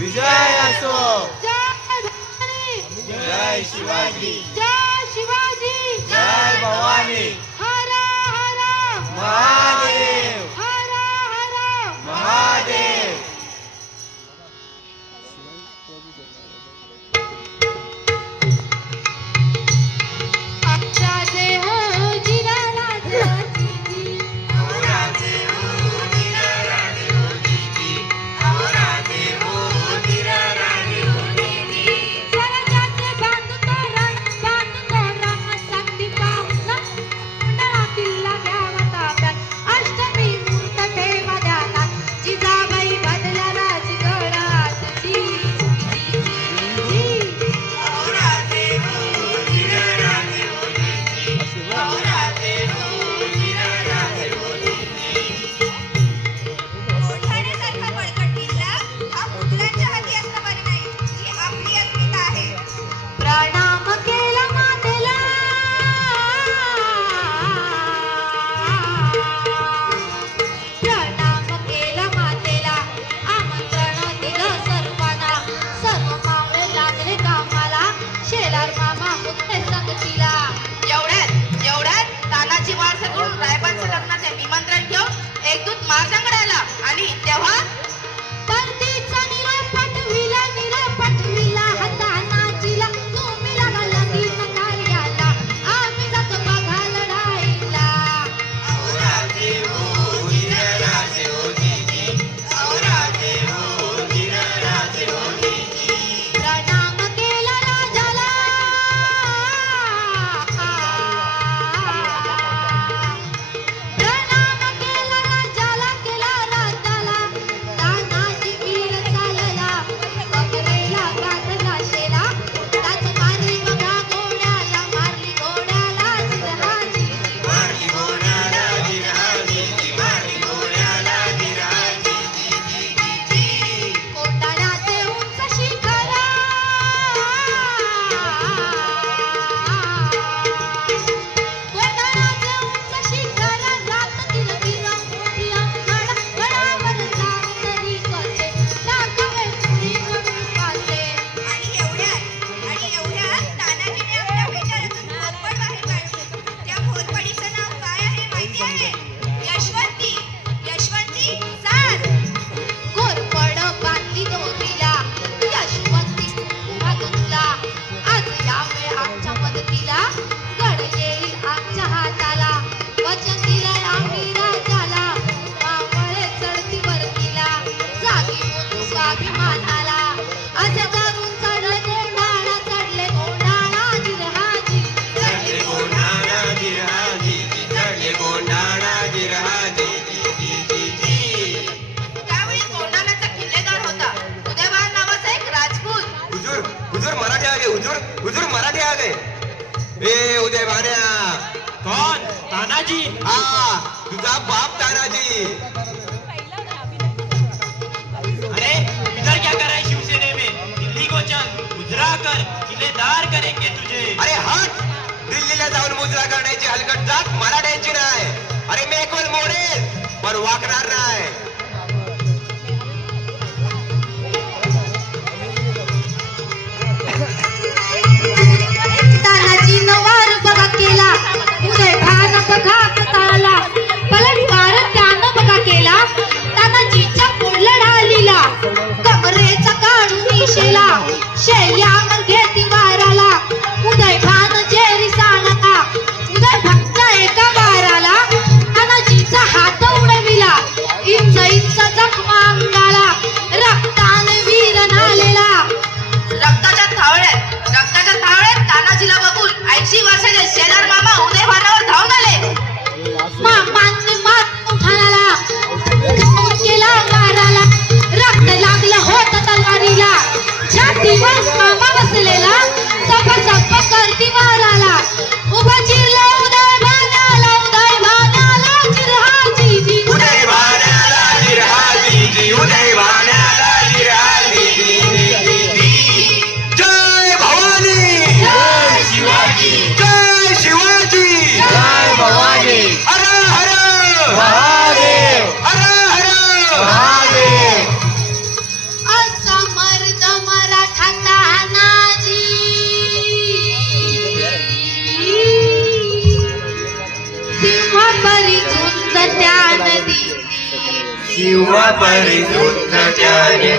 विजय असो. जय धन्वंतरी. जय शिवाजी. जय शिवाजी. जय भवानी. हर हर महादेव. हर हर महादेव. आमच्या देह जिराला जाती स्वराज्याचे बांधतो रंग सांगती पावला मंडळा किल्ला घ्यावा ताब्यात अष्टमी मूर्त ठेवा ध्यानात जिजाबाई बदल्या राजगडात जी बुलढाण्यासारखा बळकट किल्ला हा मुघलांच्या हाती असणं बरे नाही. ही आपली अस्मिता आहे. प्रणाम केला मातेला प्रणाम केला मातेला आमंत्रण दिलं सर्वांना सर्व मावळे लागले कामाला शेलार मामा होते संगतीला एवढ्यात तानाजी वारसाकडून रायबांच्या लग्नाचे निमंत्रण घेऊन एक दूत मारजंगडाला आणि तेव्हा परतीचा निरा पाठविला हातानाचीला तुम्ही लागला तीन कार्याला आम्ही जातो बघा लढाईला प्रणाम केला राजाला प्रणाम केला राजाला केला राजाला तानाजी वीर चालला बकरेला गाठला शेला त्याच मारली बघा घोड्याला मारली घोड्याला जिरहाजी कोंढाण्याचे उंच शिखर कोंढाण्याचे उंच शिखर रात किरकिर मोठी अंगण गडावर जाऊन तरी कसे दाखवे चुरी म्हणून पासे आणि एवढ्यात तानाजीने आपल्या भेटाळ्यातून भोरपड बाहेर काढली. त्या भोरपडीचं नाव काय आहे माहिती आहे? यशवंती सार. घोरपड बांधली दोरीला यशवंती उभा तुला आज यावेळी आमच्या मदतीला गड येईल आमच्या हाताला वचन दिलंय आम्ही राजाला मावळे चढती वरतीला जागी होतो स्वाभिमानाला असे करून चढले कोंढाणा जिरहाजी त्यावेळी कोंढाण्याचा किल्लेदार होता उदयभान नावाचा एक राजपूत. हुजूर मराठी आ गए. हुजूर मराठी आ गए. ए उदय भान्या. कौन? तानाजी. हा तुझा बाप तानाजी. अरे इधर क्या कर रहा है शिवसेने में? दिल्ली को चल, मुजरा कर, किलेदार करेंगे तुझे. अरे हट. दिल्लीला जाऊन मुजरा करण्याची हलकट जात मराठ्यांची नाही. अरे मी एकवल मोडेल पण वाकणार नाही. तानाजीनं वार बघा केला उदयभान बघा कताला पलटवार त्यानं बघा केला तानाजीच्या पोडला ढालीला कमरेचा काढून इशेला शैल्या घेती वाराला उदयभान जेरी साणला उदयभानच्या एका वाराला तानाजीचा हात उडविला इंच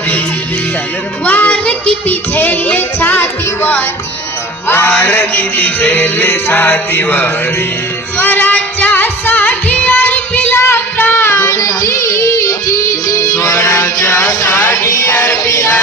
दिली वार किती झेलले छातीवारी वार किती झेलले छातीवरी स्वराज्यासाठी अर्पिला प्राण जी जी जी स्वराज्यासाठी अर्पिला